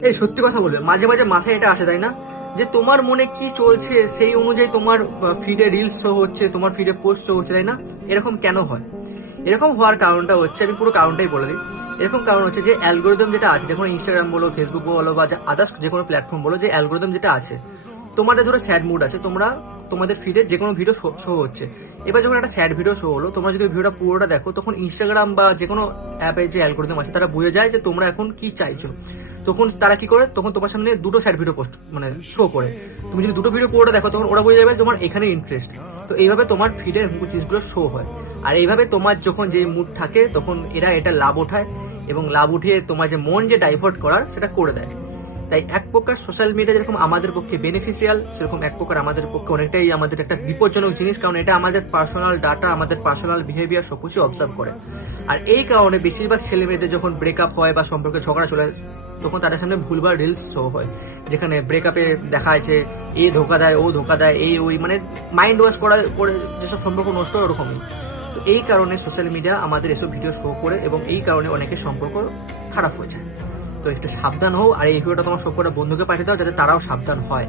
এই সত্যি কথা বলবে, মাঝে মাঝে মাথায় এটা আসে, তাই না, যে তোমার মনে কি চলছে সেই অনুযায়ী তোমার ফিডে রিলস শো হচ্ছে, তোমার ফিডে পোস্ট শো হচ্ছে, তাই না? এরকম কেন হয়? এরকম হওয়ার কারণটা হচ্ছে, আমি পুরো কারণটাই বলে দিই। এরকম কারণ হচ্ছে যে অ্যালগোরিদম যেটা আছে, যখন ইনস্টাগ্রাম বলো, ফেসবুক বলো, বা আদার্স যে কোনো প্ল্যাটফর্ম বলো, যে অ্যালগোরিদম যেটা আছে, তোমাদের ধরো স্যাড মুড আছে, তোমাদের ফিডে যে কোনো ভিডিও শো হচ্ছে। এবার যখন একটা স্যাড ভিডিও শো হলো, তোমরা যদি ভিডিওটা পুরোটা দেখো, তখন ইনস্টাগ্রাম বা যে কোনো অ্যাপের যে অ্যালগোরিদম আছে তারা বুঝে যায় যে তোমরা এখন কি চাইছো। তখন তারা কি করে, তখন তোমার সামনে দুটো স্যাড ভিডিও পোস্ট মানে শো করে। তুমি যদি দুটো ভিডিও পুরোটা দেখো, তখন ওরা বুঝে যাবে তোমার এখানে ইন্টারেস্ট। তো এইভাবে তোমার ফিডের জিনিসগুলো শো হয়। আর এইভাবে তোমার যখন যে মুড থাকে, তখন এরা এটা লাভ ওঠায়, এবং লাভ উঠিয়ে তোমার যে মন যে ডাইভার্ট করার সেটা করে দেয়। তাই এক প্রকার সোশ্যাল মিডিয়া যেরকম আমাদের পক্ষে বেনিফিশিয়াল, সেরকম এক প্রকার আমাদের পক্ষে অনেকটাই আমাদের একটা বিপজ্জনক জিনিস, কারণ এটা আমাদের পার্সোনাল ডাটা, আমাদের পার্সোনাল বিহেভিয়ার সবকিছু অবজার্ভ করে। আর এই কারণে বেশিরভাগ ছেলে মেয়েদের যখন ব্রেকআপ হয় বা সম্পর্কে ঝগড়া চলে, তখন তাদের সামনে ভুলবার রিলস শো হয়, যেখানে ব্রেকআপে দেখা যাচ্ছে এ ধোকা দেয়, ও ধোকা দেয়, এই ওই, মানে মাইন্ড ওয়াশ করে যেসব সম্পর্ক নষ্ট হয় ওরকমই। তো এই কারণে সোশ্যাল মিডিয়া আমাদের এসব ভিডিও শো করে, এবং এই কারণে অনেকের সম্পর্ক খারাপ হয়ে যায়। তো একটু সাবধান হও, আর এই ভিডিওটা তোমার সব কটা বন্ধুকে পাঠিয়ে দাও, যাতে তারাও সাবধান হয়।